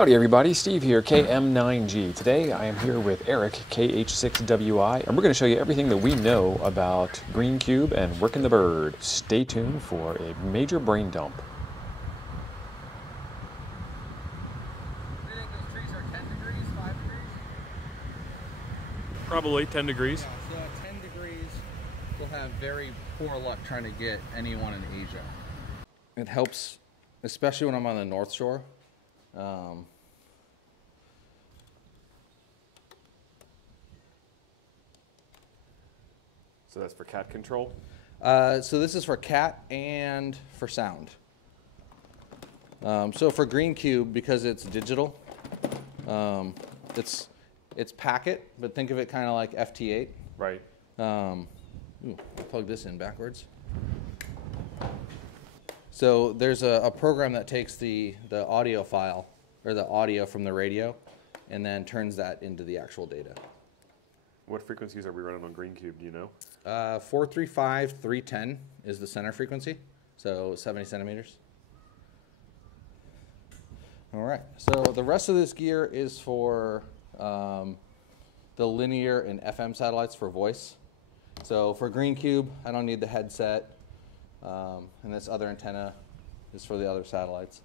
Howdy everybody, Steve here, KM9G. Today I am here with Eric, KH6WI, and we're going to show you everything that we know about Greencube and working the bird. Stay tuned for a major brain dump. Do you think those trees are 10 degrees, 5 degrees? Probably 10 degrees. Yeah, so at 10 degrees, we'll have very poor luck trying to get anyone in Asia. It helps, especially when I'm on the North Shore. So that's for cat control? So this is for cat and for sound. So for Greencube, because it's digital, it's packet, but think of it kind of like FT8. Right. I'll plug this in backwards. So there's a program that takes the audio file, or the audio from the radio, and then turns that into the actual data. What frequencies are we running on Greencube, do you know? 435, 310 is the center frequency, so 70 centimeters. All right, so the rest of this gear is for the linear and FM satellites for voice. So for Greencube, I don't need the headset, and this other antenna is for the other satellites.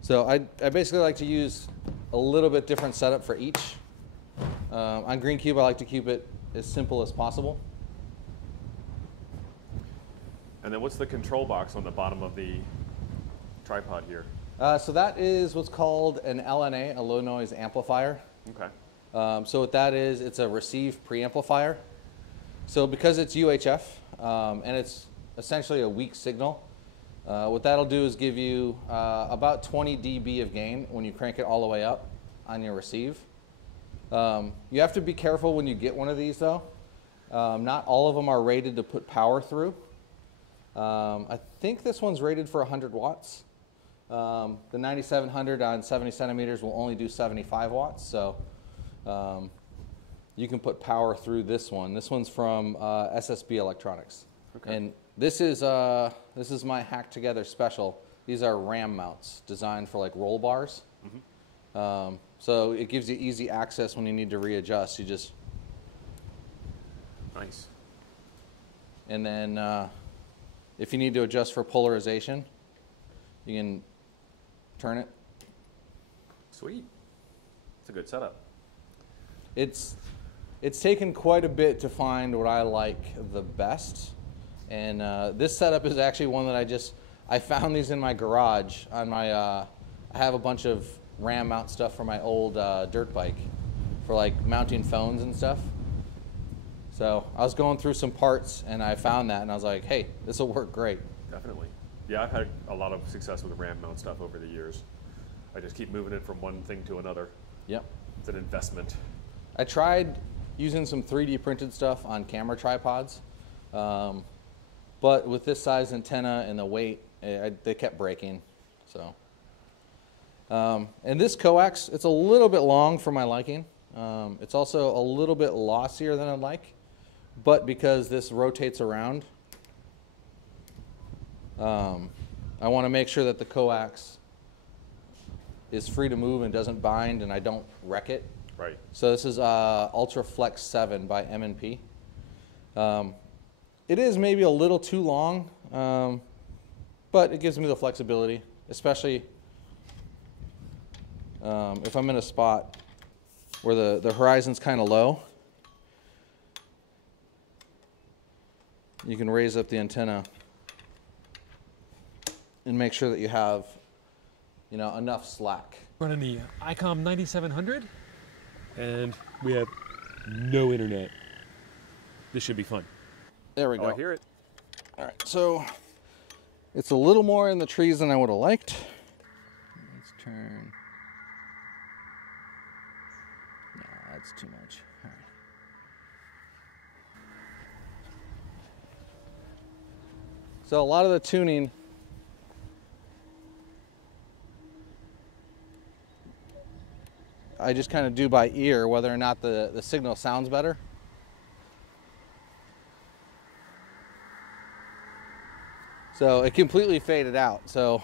So I basically like to use a little bit different setup for each. On Greencube, I like to keep it as simple as possible. And then what's the control box on the bottom of the tripod here? So that is what's called an LNA, a low noise amplifier. Okay. So what that is, it's a receive preamplifier. So because it's UHF and it's essentially a weak signal, what that'll do is give you about 20 dB of gain when you crank it all the way up on your receive. You have to be careful when you get one of these though. Not all of them are rated to put power through. I think this one's rated for 100 watts. The 9700 on 70 centimeters will only do 75 watts, so you can put power through this one. This one's from SSB Electronics. Okay. And this is my hacked together special. These are RAM mounts designed for like roll bars. Mm-hmm. So it gives you easy access when you need to readjust. You just nice. And then if you need to adjust for polarization, you can turn it. Sweet. It's a good setup. It's taken quite a bit to find what I like the best, and this setup is actually one that I found these in my garage on my I have a bunch of RAM mount stuff for my old dirt bike for like mounting phones and stuff. So I was going through some parts and I found that and I was like, hey, this will work great. Definitely. Yeah, I've had a lot of success with RAM mount stuff over the years. I just keep moving it from one thing to another. Yep. It's an investment. I tried using some 3D printed stuff on camera tripods, but with this size antenna and the weight, they kept breaking. So, and this coax, it's a little bit long for my liking. It's also a little bit lossier than I'd like, but because this rotates around, I want to make sure that the coax is free to move and doesn't bind and I don't wreck it. Right. So this is Ultra Flex 7 by M&P. It is maybe a little too long, but it gives me the flexibility, especially if I'm in a spot where the horizon's kind of low. You can raise up the antenna and make sure that you have, you know, enough slack. Running the ICOM 9700, and we have no internet. This should be fun. There we go. I hear it. All right, so it's a little more in the trees than I would have liked. Let's turn. No, that's too much. All right. So a lot of the tuning I just kind of do by ear whether or not the signal sounds better. So it completely faded out. So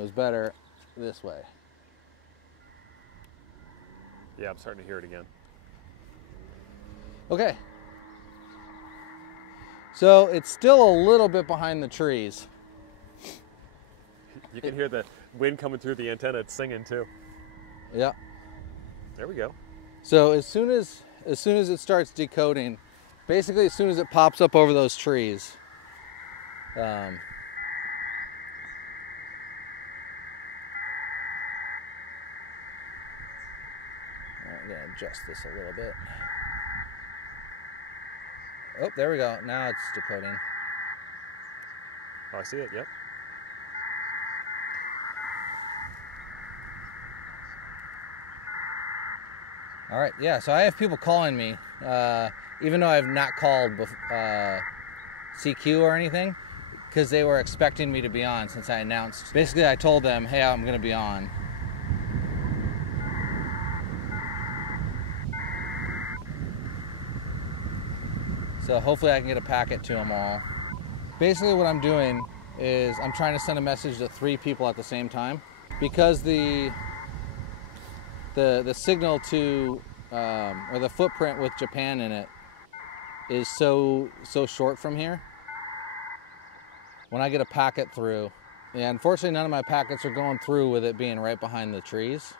was better this way. Yeah, I'm starting to hear it again. Okay. So it's still a little bit behind the trees. You can hear the wind coming through the antenna. It's singing too. Yeah. There we go. So as soon as it starts decoding, basically as soon as it pops up over those trees, I'm gonna adjust this a little bit. Oh, there we go. Now it's decoding. Oh, I see it. Yep. All right, yeah, so I have people calling me, even though I've not called CQ or anything, because they were expecting me to be on since I announced. Basically, I told them, hey, I'm gonna be on. So hopefully I can get a packet to them all. Basically what I'm doing is I'm trying to send a message to 3 people at the same time, because the signal to, or the footprint with Japan in it is so short from here. When I get a packet through, yeah, unfortunately none of my packets are going through with it being right behind the trees.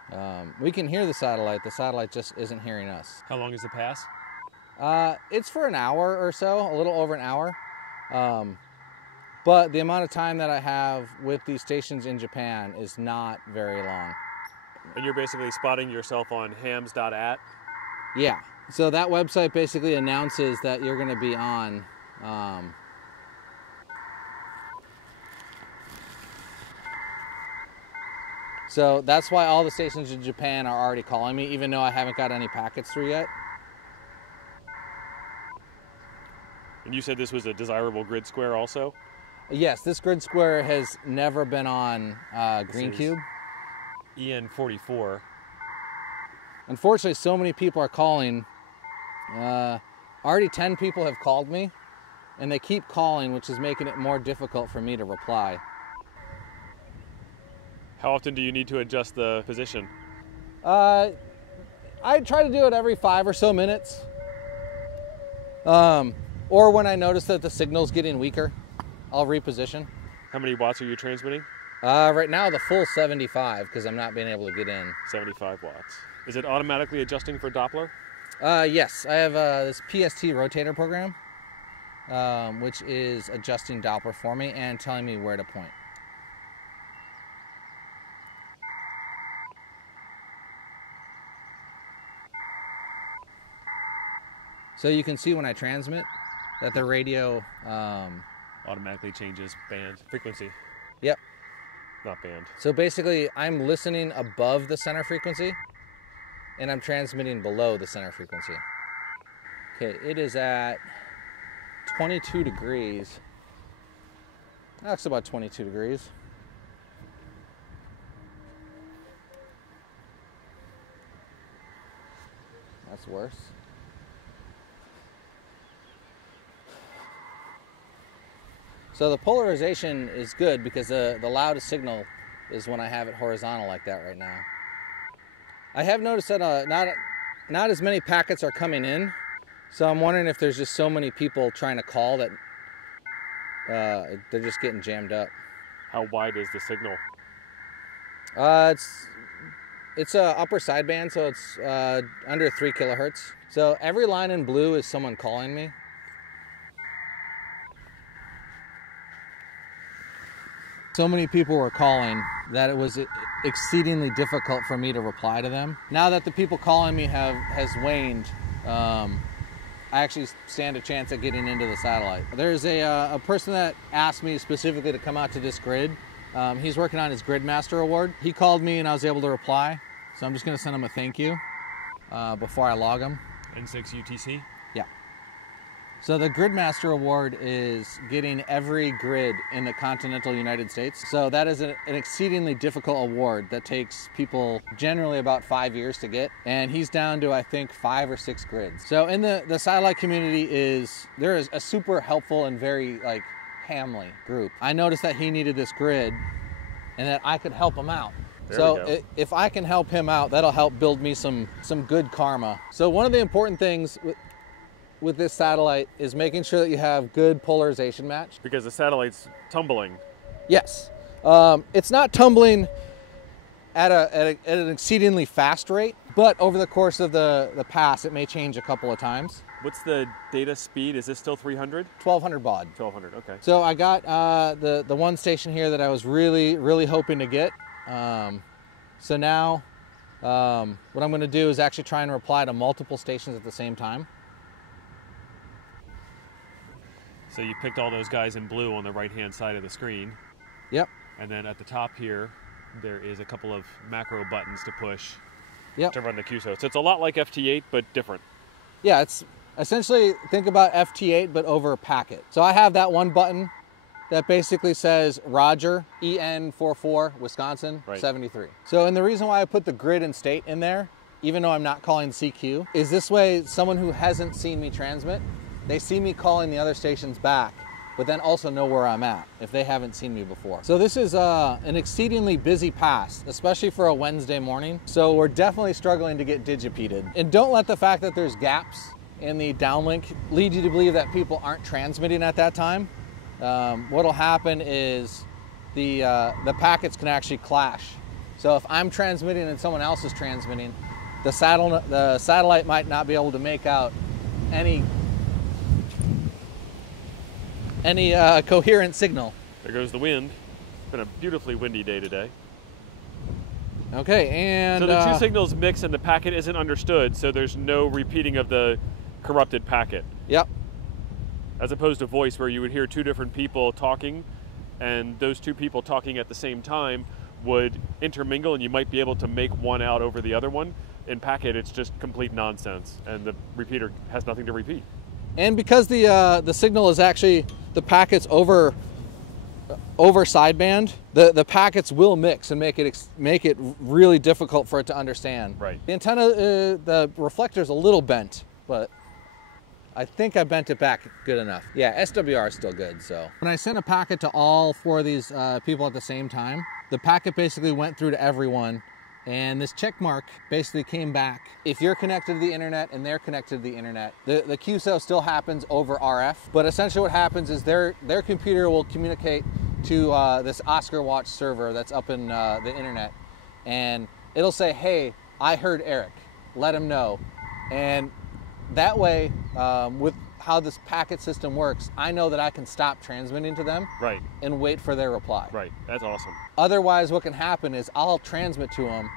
We can hear the satellite just isn't hearing us. How long is the pass? It's for an hour or so, a little over an hour. But the amount of time that I have with these stations in Japan is not very long. And you're basically spotting yourself on hams.at? Yeah, so that website basically announces that you're gonna be on. So that's why all the stations in Japan are already calling me, even though I haven't got any packets through yet. And you said this was a desirable grid square also? Yes, this grid square has never been on Greencube. EN44. Unfortunately, so many people are calling. Already 10 people have called me, and they keep calling, which is making it more difficult for me to reply. How often do you need to adjust the position? I try to do it every 5 or so minutes. Or when I notice that the signal's getting weaker, I'll reposition. How many watts are you transmitting? Right now, the full 75, because I'm not being able to get in. 75 watts. Is it automatically adjusting for Doppler? Yes, I have this PST rotator program, which is adjusting Doppler for me and telling me where to point. So you can see when I transmit that the radio Automatically changes band frequency. Yep. Not band. So basically, I'm listening above the center frequency, and I'm transmitting below the center frequency. Okay, it is at 22 degrees. That's about 22 degrees. That's worse. So the polarization is good because the loudest signal is when I have it horizontal like that right now. I have noticed that not as many packets are coming in, so I'm wondering if there's just so many people trying to call that they're just getting jammed up. How wide is the signal? It's a upper sideband, so it's under 3 kilohertz. So every line in blue is someone calling me. So many people were calling that it was exceedingly difficult for me to reply to them. Now that the people calling me has waned, I actually stand a chance at getting into the satellite. There's a person that asked me specifically to come out to this grid. He's working on his Gridmaster Award. He called me and I was able to reply. So I'm just gonna send him a thank you before I log him. N6 UTC? Yeah. So the Gridmaster Award is getting every grid in the continental United States. So that is an exceedingly difficult award that takes people generally about 5 years to get. And he's down to, I think, 5 or 6 grids. So in the satellite community there is a super helpful and very hamly group. I noticed that he needed this grid and that I could help him out. There So we go. if I can help him out, that'll help build me some good karma. So one of the important things with this satellite is making sure that you have good polarization match. Because the satellite's tumbling. Yes, it's not tumbling at an exceedingly fast rate, but over the course of the pass, it may change a couple of times. What's the data speed? Is this still 300? 1200 baud. 1200, okay. So I got the one station here that I was really hoping to get. So now what I'm going to do is actually try and reply to multiple stations at the same time. So you picked all those guys in blue on the right-hand side of the screen. Yep. And then at the top here, there is a couple of macro buttons to push Yep. to run the QSO. So it's a lot like FT8, but different. Yeah, it's essentially, think about FT8, but over a packet. So I have that one button that basically says Roger, EN44, Wisconsin, Right. 73. So, and the reason why I put the grid and state in there, even though I'm not calling CQ, is this way someone who hasn't seen me transmit, they see me calling the other stations back, but then also know where I'm at if they haven't seen me before. So this is an exceedingly busy pass, especially for a Wednesday morning. So we're definitely struggling to get digipeated. And don't let the fact that there's gaps in the downlink lead you to believe that people aren't transmitting at that time. What'll happen is the packets can actually clash. So if I'm transmitting and someone else is transmitting, the satellite might not be able to make out any coherent signal. There goes the wind. It's been a beautifully windy day today. Okay, and So the two signals mix and the packet isn't understood, so there's no repeating of the corrupted packet. Yep. As opposed to voice, where you would hear two different people talking, and those two people talking at the same time would intermingle, and you might be able to make one out over the other one. In packet, it's just complete nonsense, and the repeater has nothing to repeat. And because the signal is actually, the packets over sideband, the packets will mix and make it really difficult for it to understand. Right. The antenna, the reflector's a little bent, but I think I bent it back good enough. Yeah, SWR is still good, so. When I sent a packet to all four of these people at the same time, the packet basically went through to everyone, and this check mark basically came back. If you're connected to the internet and they're connected to the internet, the QSO still happens over RF, but essentially what happens is their computer will communicate to this Oscar Watch server that's up in the internet, and it'll say, hey, I heard Eric, let him know. And that way, with how this packet system works, I know that I can stop transmitting to them, Right. and wait for their reply. Right. That's awesome. Otherwise, what can happen is I'll transmit to them,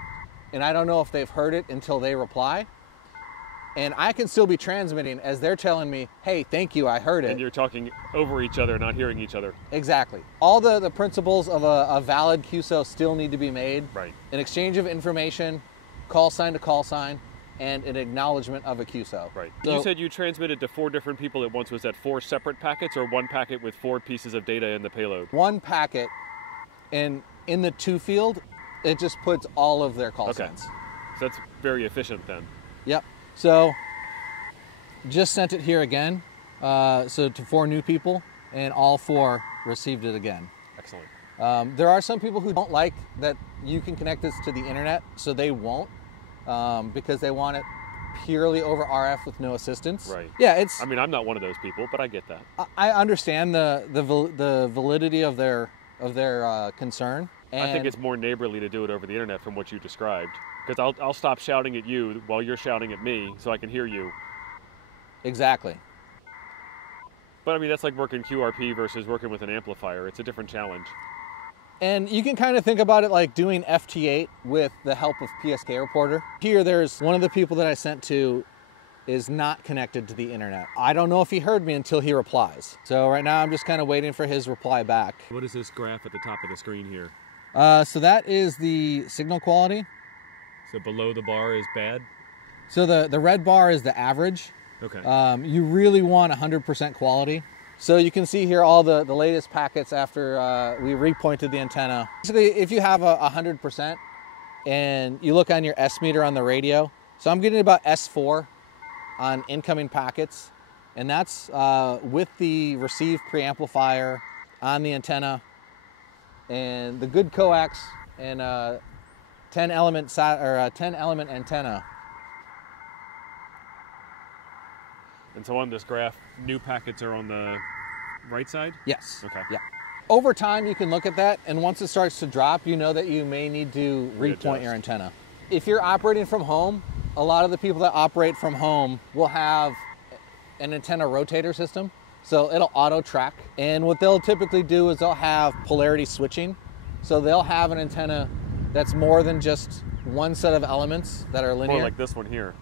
and I don't know if they've heard it until they reply. And I can still be transmitting as they're telling me, hey, thank you, I heard it. And you're talking over each other, not hearing each other. Exactly. All the principles of a valid QSO still need to be made. Right. An exchange of information, call sign to call sign, and an acknowledgement of a QSO. Right. So, You said you transmitted to 4 different people at once. Was that 4 separate packets or one packet with 4 pieces of data in the payload? one packet, and in the to field, it just puts all of their call Okay. signs. So that's very efficient then. Yep. So just sent it here again. So to 4 new people, and all 4 received it again. Excellent. There are some people who don't like that you can connect this to the internet, so they won't, because they want it purely over RF with no assistance. Right. Yeah, it's. I mean, I'm not one of those people, but I get that. I understand the validity of their concern. And I think it's more neighborly to do it over the internet from what you described. Because I'll stop shouting at you while you're shouting at me so I can hear you. exactly. But I mean, that's like working QRP versus working with an amplifier. It's a different challenge. And you can kind of think about it like doing FT8 with the help of PSK Reporter. Here, there's one of the people that I sent to is not connected to the internet. I don't know if he heard me until he replies. So right now I'm just kind of waiting for his reply back. What is this graph at the top of the screen here? So that is the signal quality. So below the bar is bad? So the red bar is the average. Okay. You really want 100% quality. So you can see here all the latest packets after we repointed the antenna. Basically, if you have 100% and you look on your S meter on the radio, so I'm getting about S4 on incoming packets, and that's with the receive preamplifier on the antenna and the good coax and 10 element 10 element antenna. And so on this graph, new packets are on the right side? Yes. Okay. Yeah. Over time, you can look at that, and once it starts to drop, you know that you may need to repoint your antenna. If you're operating from home, a lot of the people that operate from home will have an antenna rotator system, so it'll auto track. And what they'll typically do is they'll have polarity switching. So they'll have an antenna that's more than just one set of elements that are linear. More like this one here.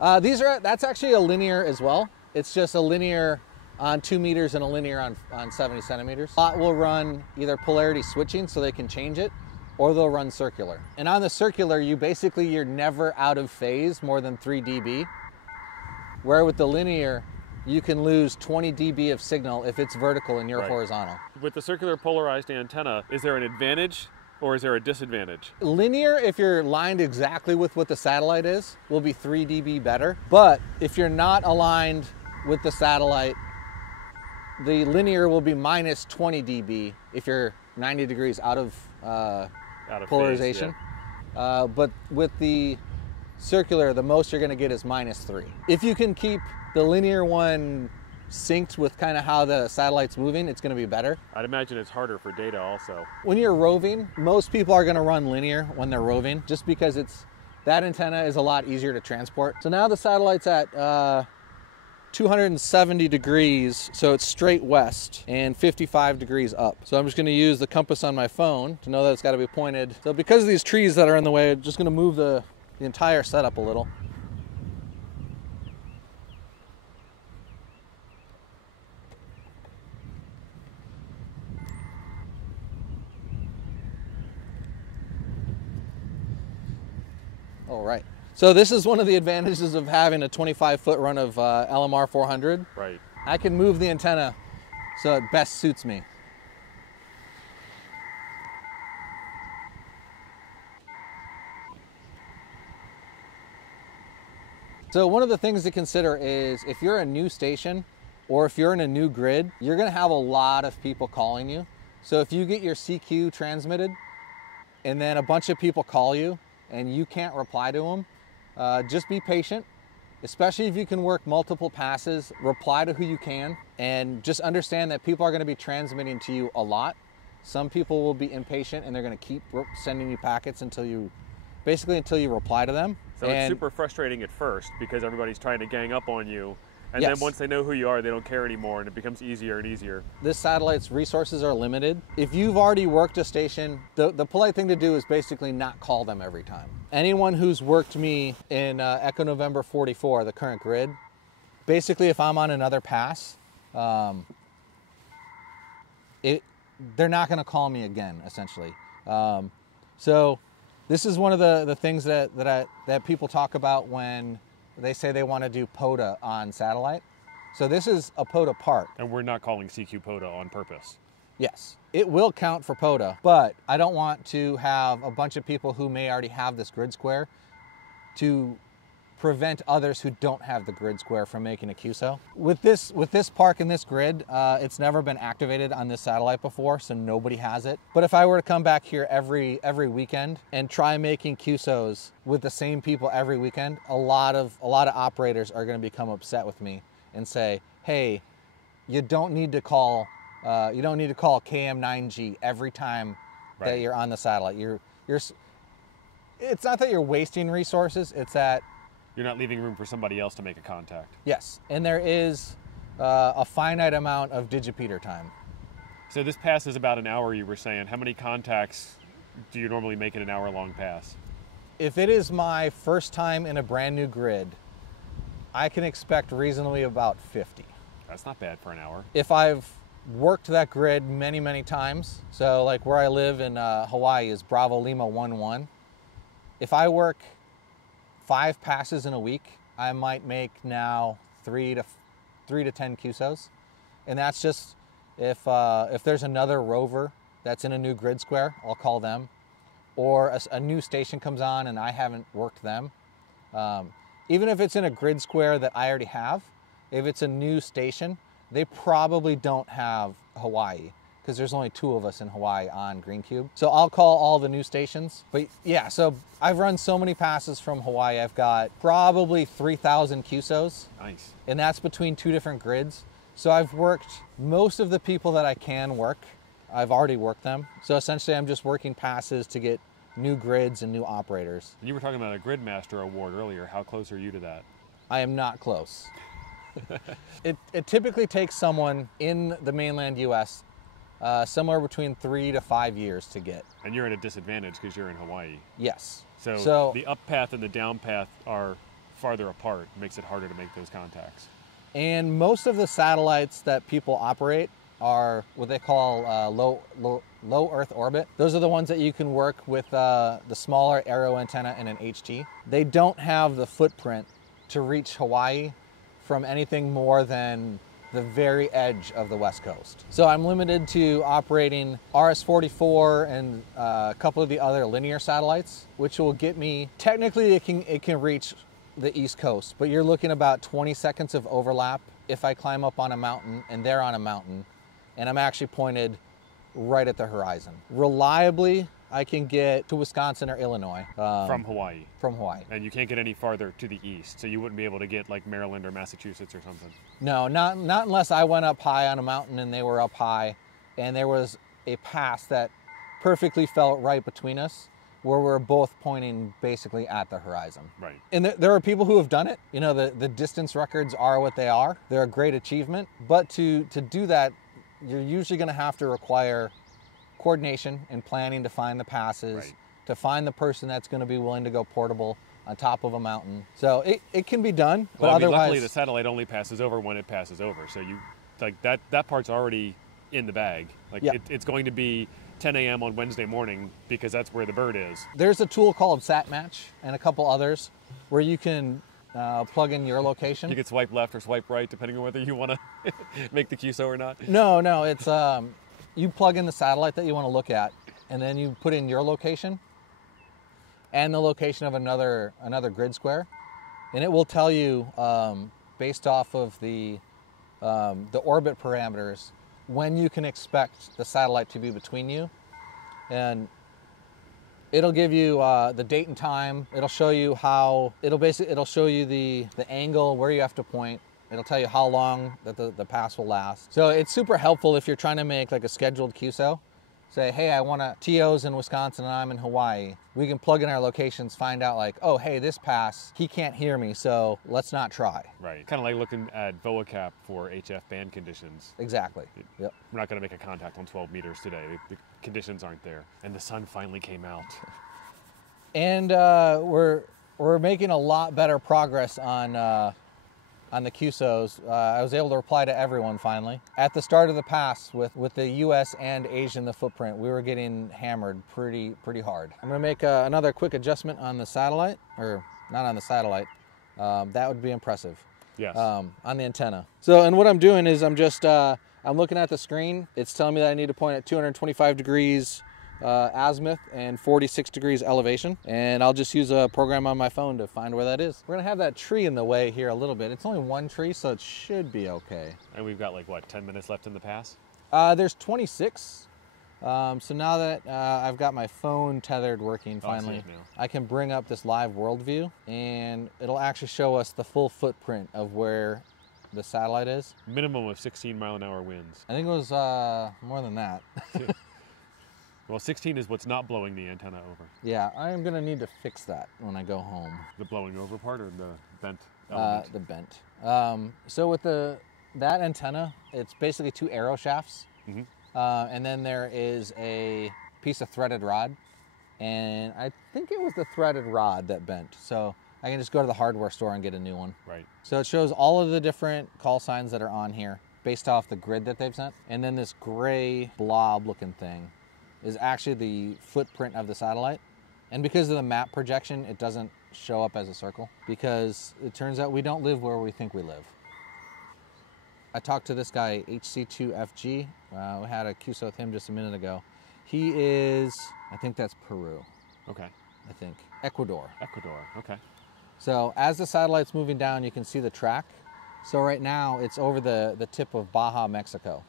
That's actually a linear as well. It's just a linear on 2 meters and a linear on 70 centimeters. A lot will run either polarity switching so they can change it, or they'll run circular. And on the circular, you're never out of phase more than 3 dB. Where with the linear, you can lose 20 dB of signal if it's vertical and you're horizontal. With the circular polarized antenna, is there an advantage or is there a disadvantage? Linear, if you're lined exactly with what the satellite is, will be 3 dB better. But if you're not aligned with the satellite, the linear will be minus 20 dB if you're 90 degrees out of polarization. Phase, yeah. But with the circular, the most you're gonna get is -3. If you can keep the linear one synced with kind of how the satellite's moving, it's gonna be better. I'd imagine it's harder for data also. When you're roving, most people are gonna run linear when they're roving, just because that antenna is a lot easier to transport. So now the satellite's at 270 degrees, so it's straight west, and 55 degrees up. So I'm just gonna use the compass on my phone to know that it's gotta be pointed. So because of these trees that are in the way, I'm just gonna move the entire setup a little. All right. So this is one of the advantages of having a 25-foot run of LMR 400. Right. I can move the antenna so it best suits me. So one of the things to consider is if you're a new station or if you're in a new grid, you're gonna have a lot of people calling you. So if you get your CQ transmitted and then a bunch of people call you and you can't reply to them, just be patient, especially if you can work multiple passes. Reply to who you can, and just understand that people are going to be transmitting to you a lot. Some people will be impatient and they're going to keep sending you packets until you reply to them. So it's super frustrating at first because everybody's trying to gang up on you. And Yes. then once they know who you are, they don't care anymore, and it becomes easier and easier. This satellite's resources are limited. If you've already worked a station, the polite thing to do is basically not call them every time. Anyone who's worked me in Echo November 44, the current grid, basically if I'm on another pass, they're not gonna call me again, essentially. So this is one of the things that people talk about when they say they want to do POTA on satellite. So this is a POTA part. And we're not calling CQ POTA on purpose. Yes, it will count for POTA, but I don't want to have a bunch of people who may already have this grid square to prevent others who don't have the grid square from making a QSO. With this park and this grid, it's never been activated on this satellite before, so nobody has it. But if I were to come back here every weekend and try making QSOs with the same people every weekend, a lot of operators are going to become upset with me and say, "Hey, you don't need to call KM9G every time that you're on the satellite. It's not that you're wasting resources; it's that You're not leaving room for somebody else to make a contact." Yes, and there is a finite amount of digipeater time. So this pass is about an hour, you were saying. How many contacts do you normally make in an hour-long pass? If it is my first time in a brand new grid, I can expect reasonably about 50. That's not bad for an hour. If I've worked that grid many, many times, so like where I live in Hawaii is Bravo Lima 11. If I work 5 passes in a week, I might make now 3 to 10 QSOs. And that's just if there's another rover that's in a new grid square, I'll call them. Or a new station comes on and I haven't worked them. Even if it's in a grid square that I already have, if it's a new station, they probably don't have Hawaii. because there's only 2 of us in Hawaii on Greencube. So I'll call all the new stations. But yeah, so I've run so many passes from Hawaii. I've got probably 3,000 QSOs. Nice. And that's between 2 different grids. So I've worked most of the people that I can work. I've already worked them. So essentially I'm just working passes to get new grids and new operators. And you were talking about a Gridmaster award earlier. How close are you to that? I am not close. It typically takes someone in the mainland US somewhere between 3 to 5 years to get. And you're at a disadvantage because you're in Hawaii. Yes. So the up path and the down path are farther apart. It makes it harder to make those contacts. And most of the satellites that people operate are what they call low Earth orbit. Those are the ones that you can work with the smaller aero antenna and an HT. They don't have the footprint to reach Hawaii from anything more than the very edge of the West Coast. So I'm limited to operating RS-44 and a couple of the other linear satellites, which will get me, technically it can reach the East Coast, but you're looking about 20 seconds of overlap if I climb up on a mountain and they're on a mountain and I'm actually pointed right at the horizon. Reliably, I can get to Wisconsin or Illinois. From Hawaii. From Hawaii. And you can't get any farther to the east, so you wouldn't be able to get like Maryland or Massachusetts or something. No, not unless I went up high on a mountain and they were up high and there was a pass that perfectly fell right between us where we're both pointing basically at the horizon. Right. And there are people who have done it. You know, the distance records are what they are. They're a great achievement. But to do that, you're usually going to have to require coordination and planning to find the passes, right, to find the person that's going to be willing to go portable on top of a mountain. So it can be done, but well, I mean, otherwise... luckily the satellite only passes over when it passes over. So you, like that part's already in the bag. Like yeah. It's going to be 10 a.m. on Wednesday morning because that's where the bird is. There's a tool called SatMatch and a couple others where you can plug in your location. You can swipe left or swipe right depending on whether you want to make the QSO or not. No, it's you plug in the satellite that you want to look at, and then you put in your location and the location of another grid square, and it will tell you based off of the orbit parameters when you can expect the satellite to be between you, and it'll give you the date and time. It'll show you it'll show you the angle where you have to point. It'll tell you how long that the pass will last. So it's super helpful if you're trying to make like a scheduled QSO. Say, hey, I want to, TO's in Wisconsin and I'm in Hawaii. We can plug in our locations, find out like, oh, hey, this pass, he can't hear me, so let's not try. Right, kind of like looking at VOACAP for HF band conditions. Exactly, yep. We're not going to make a contact on 12 meters today. The conditions aren't there. And the sun finally came out. And we're making a lot better progress on the QSOs. I was able to reply to everyone finally. At the start of the pass with the US and Asia in the footprint, we were getting hammered pretty hard. I'm gonna make another quick adjustment on the satellite, or not on the satellite. That would be impressive. Yes. On the antenna. So, and what I'm doing is I'm just, I'm looking at the screen. It's telling me that I need to point at 225 degrees azimuth and 46 degrees elevation, and I'll just use a program on my phone to find where that is. We're gonna have that tree in the way here a little bit. It's only one tree, so it should be okay. And we've got like what, 10 minutes left in the pass? There's 26. So now that I've got my phone tethered working finally, I can bring up this live world view and it'll actually show us the full footprint of where the satellite is. Minimum of 16 mile an hour winds. I think it was more than that. Well, 16 is what's not blowing the antenna over. Yeah, I'm gonna need to fix that when I go home. The blowing over part or the bent element? The bent. So with that antenna, it's basically 2 arrow shafts. Mm-hmm. And then there is a piece of threaded rod. And I think it was the threaded rod that bent. So I can just go to the hardware store and get a new one. Right. So it shows all of the different call signs that are on here based off the grid that they've sent. And then this gray blob looking thing is actually the footprint of the satellite. And because of the map projection, it doesn't show up as a circle because it turns out we don't live where we think we live. I talked to this guy, HC2FG. We had a QSO with him just a minute ago. He is, I think that's Peru. Okay. I think. Ecuador. Ecuador, okay. So as the satellite's moving down, you can see the track. So right now it's over the tip of Baja, Mexico.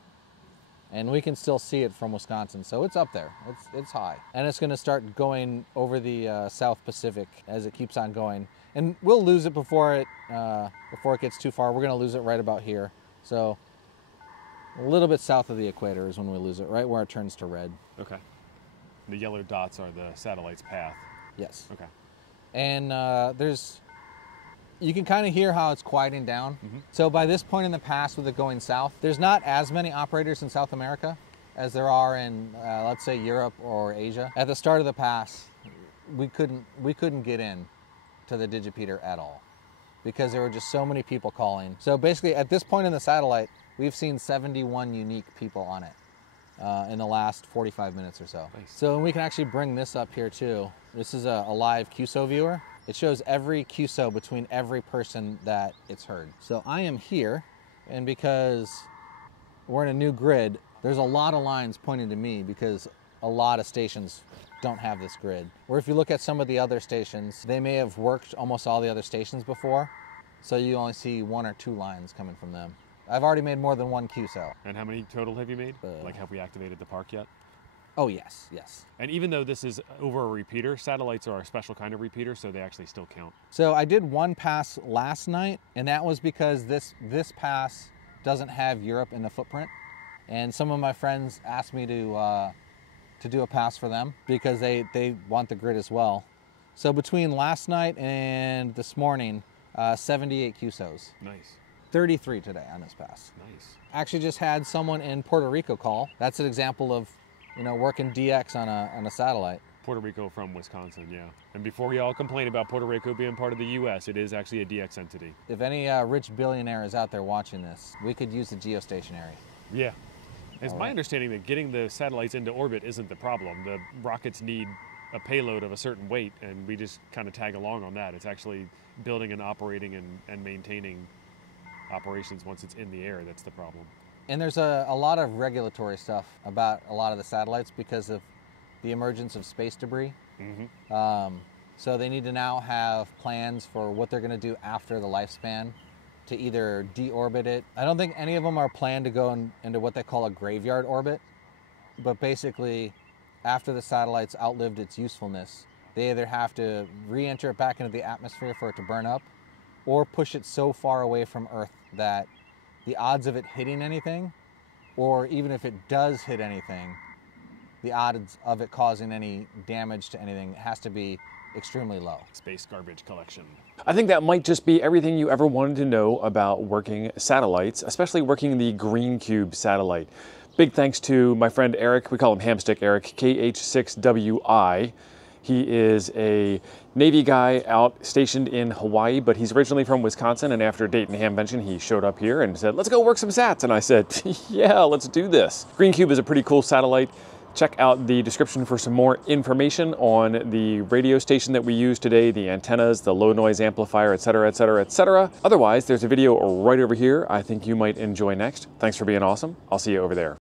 and we can still see it from Wisconsin. So it's up there, it's high. And it's gonna start going over the South Pacific as it keeps on going. And we'll lose it before it gets too far. We're gonna lose it right about here. So a little bit south of the equator is when we lose it, right where it turns to red. Okay. The yellow dots are the satellite's path. Yes. Okay. And you can kind of hear how it's quieting down. So by this point in the pass with it going south, there's not as many operators in South America as there are in, let's say, Europe or Asia. At the start of the pass, we couldn't get in to the digipeater at all because there were just so many people calling. So basically, at this point in the satellite, we've seen 71 unique people on it in the last 45 minutes or so. Nice. So we can actually bring this up here too. This is a live QSO viewer. It shows every QSO between every person that it's heard. So I am here, and because we're in a new grid, there's a lot of lines pointing to me because a lot of stations don't have this grid. Or if you look at some of the other stations, they may have worked almost all the other stations before, so you only see 1 or 2 lines coming from them. I've already made more than 1 QSO. And how many total have you made? Like, have we activated the park yet? Oh, yes, yes. And even though this is over a repeater, satellites are a special kind of repeater, so they actually still count. So I did 1 pass last night, and that was because this pass doesn't have Europe in the footprint. And some of my friends asked me to do a pass for them because they want the grid as well. So between last night and this morning, 78 QSOs. Nice. 33 today on this pass. Nice. Actually just had someone in Puerto Rico call. That's an example of, working DX on a satellite. Puerto Rico from Wisconsin, yeah. And before y'all complain about Puerto Rico being part of the U.S., it is actually a DX entity. If any rich billionaire is out there watching this, we could use the geostationary. Yeah. It's my understanding that getting the satellites into orbit isn't the problem. The rockets need a payload of a certain weight, and we just kind of tag along on that. It's actually building and operating and maintaining operations once it's in the air that's the problem. And there's a lot of regulatory stuff about a lot of the satellites because of the emergence of space debris. So they need to now have plans for what they're going to do after the lifespan to either deorbit it. I don't think any of them are planned to go into what they call a graveyard orbit, but basically after the satellite's outlived its usefulness, they either have to re-enter it back into the atmosphere for it to burn up or push it so far away from Earth that the odds of it hitting anything, or even if it does hit anything, the odds of it causing any damage to anything has to be extremely low. Space garbage collection. I think that might just be everything you ever wanted to know about working satellites, especially working the Greencube satellite. Big thanks to my friend Eric, we call him Hamstick Eric, KH6WI. He is a Navy guy out stationed in Hawaii, but he's originally from Wisconsin, and after Dayton Hamvention, he showed up here and said, let's go work some sats, and I said, yeah, let's do this. Greencube is a pretty cool satellite. Check out the description for some more information on the radio station that we use today, the antennas, the low noise amplifier, etc., etc., etc. Otherwise, there's a video right over here I think you might enjoy next. Thanks for being awesome. I'll see you over there.